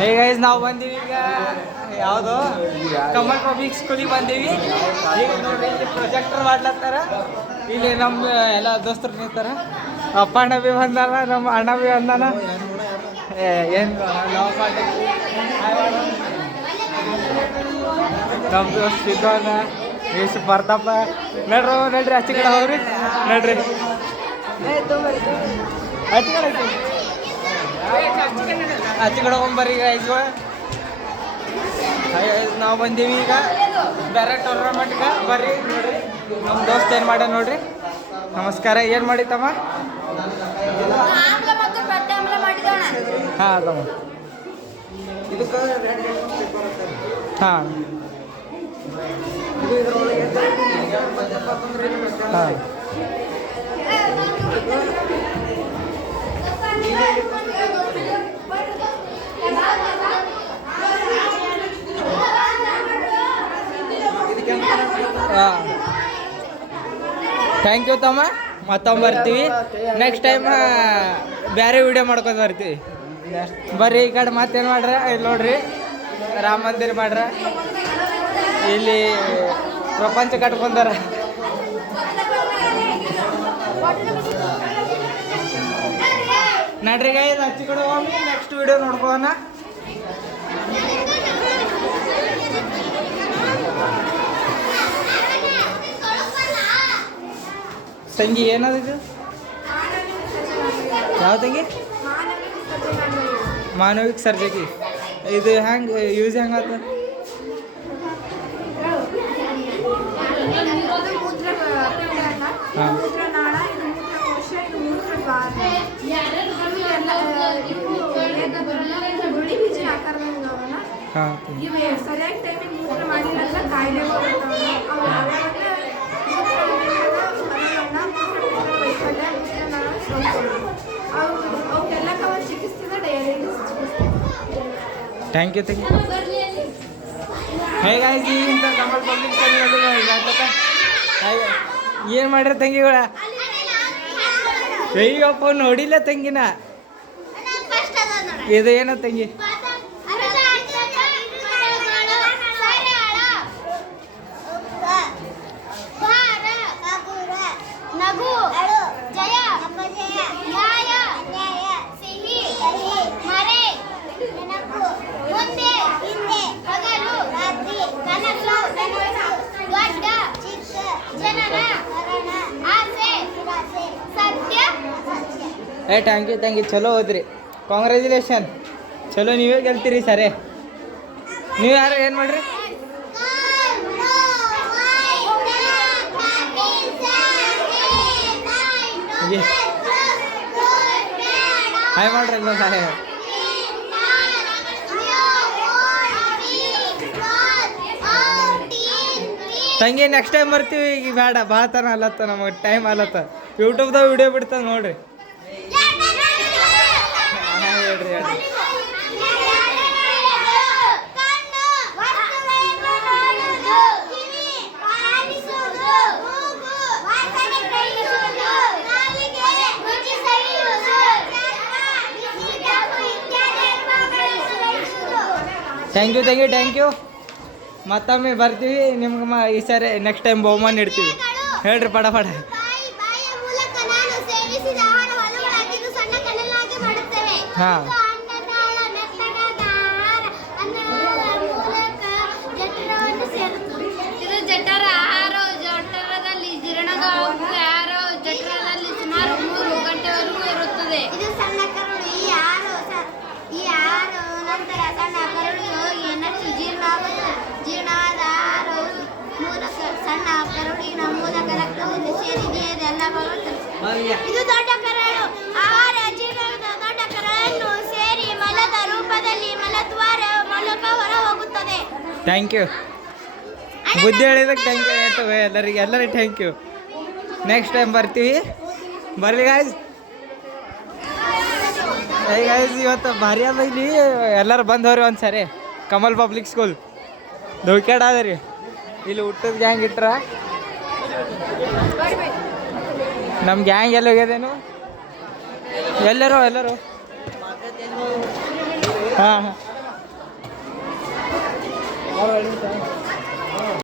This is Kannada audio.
ಹೇ ಗೈಸ್ ನಾವು ಬಂದೀವಿ ಈಗ ಯಾವುದು ಕಮಲ್ ಪಬ್ಲಿಕ್ ಸ್ಕೂಲಿಗೆ ಬಂದೀವಿ. ಈಗ ನೋಡ್ರಿ ಇಲ್ಲಿ ಪ್ರೊಜೆಕ್ಟರ್ ಮಾಡ್ಲತ್ತಾರ. ಇಲ್ಲಿ ನಮ್ಮ ಎಲ್ಲ ದೋಸ್ತರು ನಿಂತಾರ. ಅಪ್ಪ ಅಣ್ಣ ಬಿ ಬಂದಾನ, ನಮ್ಮ ಅಣ್ಣ ಬಿ ಬಂದಾನ. ಏನು ಲವ್ ಮಾಡಿ ನಮ್ಮ ದೋಸ್ತ್ ಸಿದ್ದವನ ಎಷ್ಟು ಬರ್ದಪ್ಪ. ನಡ್ರಿ ಆಚೆ ಕಡೆ ಹೋಗ್ರಿ. ನಡ್ರಿ ಆಚೆ ಕಡೆ ಹೋಗ್ಬರ್ರಿ ಈಗ ಈಗ ನಾವು ಬಂದೀವಿ ಈಗ ಬೇರೆ ಟೂರ್ನಮೆಂಟ್ಗೆ. ಬರ್ರಿ ನೋಡ್ರಿ ನಮ್ಮ ದೋಸ್ತ್ ಏನು ಮಾಡ್ಯ ನೋಡ್ರಿ. ನಮಸ್ಕಾರ. ಏನು ಮಾಡಿತ್ತಮ್ಮ? ಹಾಂ ಅದಮ್ಮ ಹಾಂ ಹಾಂ ಹಾಂ ಥ್ಯಾಂಕ್ ಯು ತಮ್ಮ. ಮತ್ತೊಮ್ಮೆ ಬರ್ತೀವಿ ನೆಕ್ಸ್ಟ್ ಟೈಮ್. ಬೇರೆ ವಿಡಿಯೋ ಮಾಡ್ಕೊಂಡು ಬರ್ತೀವಿ. ಬರ್ರಿ ಈ ಕಡೆ ಮತ್ತೇನು ಮಾಡ್ರ. ಇಲ್ಲಿ ನೋಡ್ರಿ ರಾಮ ಮಂದಿರ ಮಾಡ್ರ. ಇಲ್ಲಿ ಪ್ರಪಂಚ ಕಟ್ಕೊಂಡಾರ. ನಡ್ರಿ ಗೈಸ್ ಹಚ್ಚಿ ಕಡೆ ಹೋಗಿ ನೆಕ್ಸ್ಟ್ ವಿಡಿಯೋ ನೋಡ್ಕೋಣ. ತಂಗಿ ಏನದು? ಯಾವ ತಂಗಿ? ಮಾನವಿಕ ಸರ್ಜರಿ. ಇದು ಹೆಂಗೆ ಯೂಸ್ ಹೆಂಗಾತ? ಹಾಂ ಹಾಂ ಸರಿಯಾಗಿ ಟೈಮಿಗೆ ಮೂತ್ರ ಮಾಡಿಲ್ಲ ಕಾಯಿಲೆ ಥ್ಯಾಂಕ್ ಯು ಥ್ಯಾಂಕ್ ಯು. ಹೇಗಾಯ್ತು ಇಂಥ ಕಮಲ್ ಪಬ್ಲಿಕ್ ಏನು ಮಾಡ್ರಿ ತಂಗಿಗಳ? ಅಯ್ಯಪ್ಪ ನೋಡಿಲ್ಲ ತಂಗಿನ. ಇದು ಏನೋ ತಂಗಿ? ಥ್ಯಾಂಕ್ ಯು ಚಲೋ ಹೋದ್ರಿ. ಕಾಂಗ್ರ್ಯಾಚುಲೇಷನ್. ಚಲೋ ನೀವೇ ಗೆಲ್ತೀರಿ ಸರಿ. ನೀವು ಯಾರು ಏನು ಮಾಡ್ರಿ? ಹಾಯ್ ಮಾಡ್ರಿ ಎಲ್ಲ ಸರಿ. ತಂಗಿ ನೆಕ್ಸ್ಟ್ ಟೈಮ್ ಬರ್ತೀವಿ. ಈಗ ಬೇಡ ಭಾತನ ಅಲ್ಲತ್ತ, ನಮಗೆ ಟೈಮ್ ಅಲ್ಲತ್ತ. ಯೂಟ್ಯೂಬ್ದಾಗ ವಿಡಿಯೋ ಬಿಡ್ತದೆ ನೋಡ್ರಿ. ಹೇಳ್ರಿ ಥ್ಯಾಂಕ್ ಯು. ಮತ್ತೊಮ್ಮೆ ಬರ್ತೀವಿ ನಿಮ್ಗೆ. ಈ ಸಾರಿ ನೆಕ್ಸ್ಟ್ ಟೈಮ್ ಬಹುಮಾನ ಇಡ್ತೀವಿ. ಹೇಳ್ರಿ ಪಡ ಹಾಂ ಇದು ದೊಡ್ಡ ಕರಳು. ಆಹಾರ ಜೀರ್ಣದ ದೊಡ್ಡ ಕರಳನ್ನು ಸೇರಿ ಮಲದ ರೂಪದಲ್ಲಿ ಮಲದ್ವಾರ ಮೂಲಕ ಹೊರ ಹೋಗುತ್ತದೆ. Thank you. ಬುದ್ಧಿ ಹೇಳಿದಕ್ಕೆ ಥ್ಯಾಂಕ್ ಯು. ಎಲ್ಲರಿಗೆ ಥ್ಯಾಂಕ್ ಯು. ನೆಕ್ಸ್ಟ್ ಟೈಮ್ ಬರ್ತೀವಿ. ಬರ್ರಿ ಗಾಯ್ಸ್. ಇವತ್ತು ಭಾರಿ ಅದ. ಇಲ್ಲಿ ಎಲ್ಲರೂ ಬಂದವ್ರಿ ಒಂದು ಸರಿ. ಕಮಲ್ ಪಬ್ಲಿಕ್ ಸ್ಕೂಲ್ ಧೋಕ್ಯಾಡ ಅದ ರೀ. ಇಲ್ಲಿ ಊಟದ ಗ್ಯಾಂಗ್ ಇಟ್ರ. ನಮ್ಮ ಗ್ಯಾಂಗ್ ಎಲ್ಲ ಹೋಗ್ಯದೇನು? ಎಲ್ಲರೂ ಹಾಂ